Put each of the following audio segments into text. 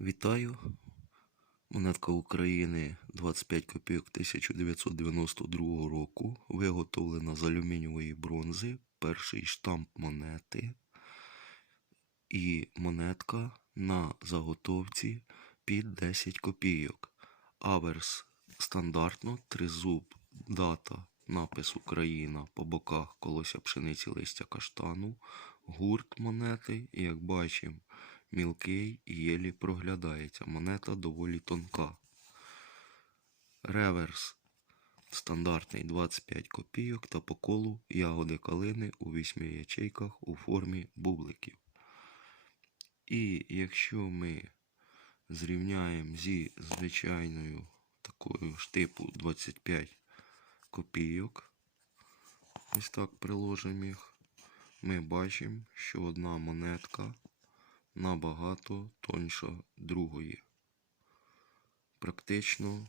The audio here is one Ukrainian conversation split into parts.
Вітаю. Монетка України 25 копійок 1992 року. Виготовлена з алюмінієвої бронзи. Перший штамп монети. І монетка на заготовці під 10 копійок. Аверс стандартно, тризуб, дата, напис Україна по боках колося пшениці листя каштану, гурт монети, і як бачимо, мілкий і єлі проглядається. Монета доволі тонка. Реверс стандартний 25 копійок та по колу ягоди калини у 8 ячейках у формі бубликів. І якщо ми зрівняємо зі звичайною такою ж типу 25 копійок, ось так приложимо їх, ми бачимо, що одна монетка набагато тоньша другої. Практично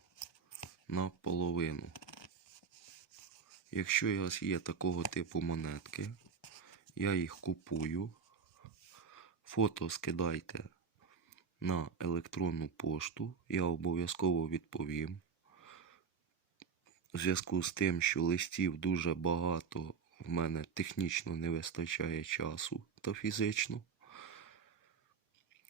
наполовину. Якщо у вас є такого типу монетки, я їх купую. Фото скидайте на електронну пошту, я обов'язково відповім. У зв'язку з тим, що листів дуже багато, в мене технічно не вистачає часу та фізично.